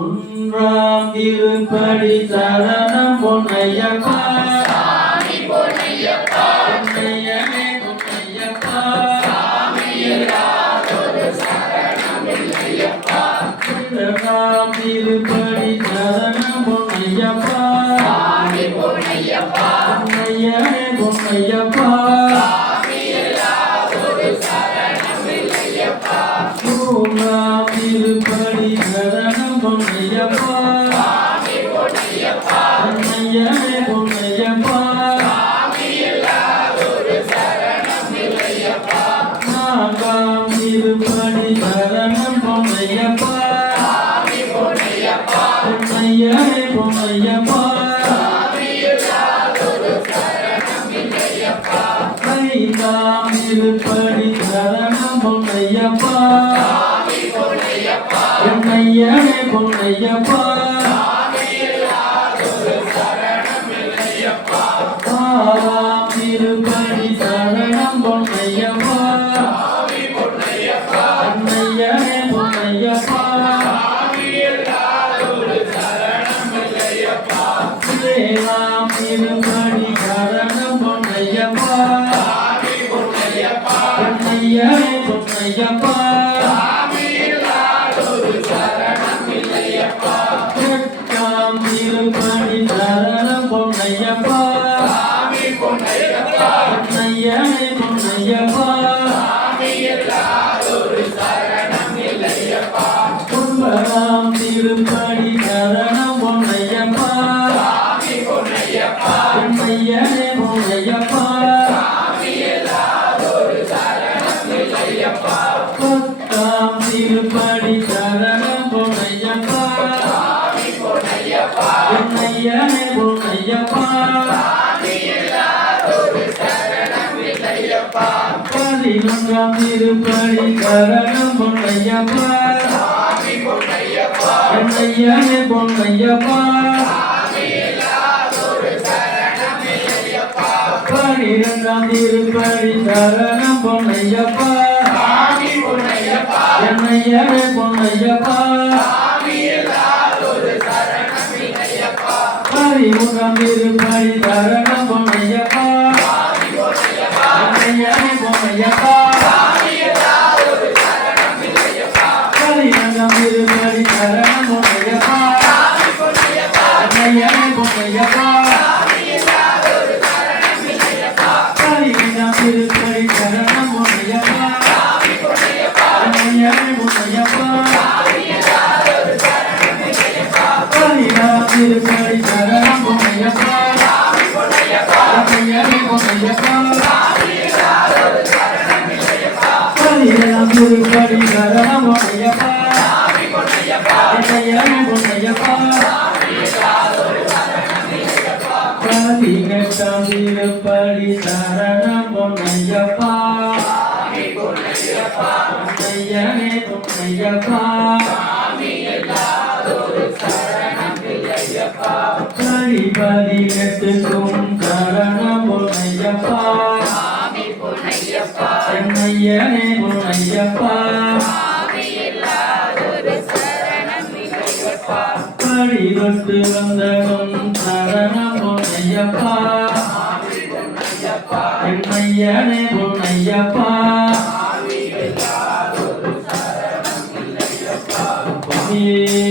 ஒன்றாம் திருப்படி சரணம் பொன்னையப்பா. சரணம் பொன்னையப்பா. பொன்னையனே பொன்னையப்பா. மூன்றாம் திருப்படி சரணம் பொன்னையப்பா பொன்னையனே பொன்னையப்பா திருப்படி சரணம் திருப்படி சரணம் பொன்னையப்பா. பொன்னையனே பொன்னையப்பா. ஆறாம் திருப்படி சரணம் பொன்னையப்பா. பொன்னையனே பொன்னையப்பா. பொன்னையனே பொன்னையப்பா ஒன்பதாம் திருப்படி சரணம் பொன்னையப்பா. பொன்னையனே பொன்னையப்பா. பத்தாம் திருப்படி சரணம் பொன்னையப்பா. பொன்னையனே பொன்னையப்பா. பதினொன்றாம் திருப்படி கரணம் பொன்னையப்பா பொன்னையனே பொன்னையப்பா பனிரெண்டாம் திருப்படி சரணம் பொன்னையப்பா என்னையனே பொன்னையப்பா பதிமூன்றாம் திருப்படி சரணம் பொன்னையப்பா. என்னையனே பொன்னையப்பா பதினான்காம் திருப்படி சரணம் பொன்னையப்பா என்னையனே பொன்னையப்பா பதினைந்தாம் திருப்படி சரணம் பொன்னையப்பா என்னையனே பொன்னையப்பா பதினாறாம் திருப்படி சரணம் பொன்னையப்பா என்னையனே பொன்னையப்பா பதினேழாம் திருப்படி சரணம் பொன்னையப்பா என்னையனே பொன்னையப்பா பதினெட்டாம் திருப்படி சரணம் பொன்னையப்பா பொன்னையனே பொன்னையப்பா பதினெட்டுக்கும் என்னையனே பொன்னையப்பா படி தொட்டு வந்தவன் சரணம் பொன்னையப்பா என்னையனே பொன்னையப்பா Yeah.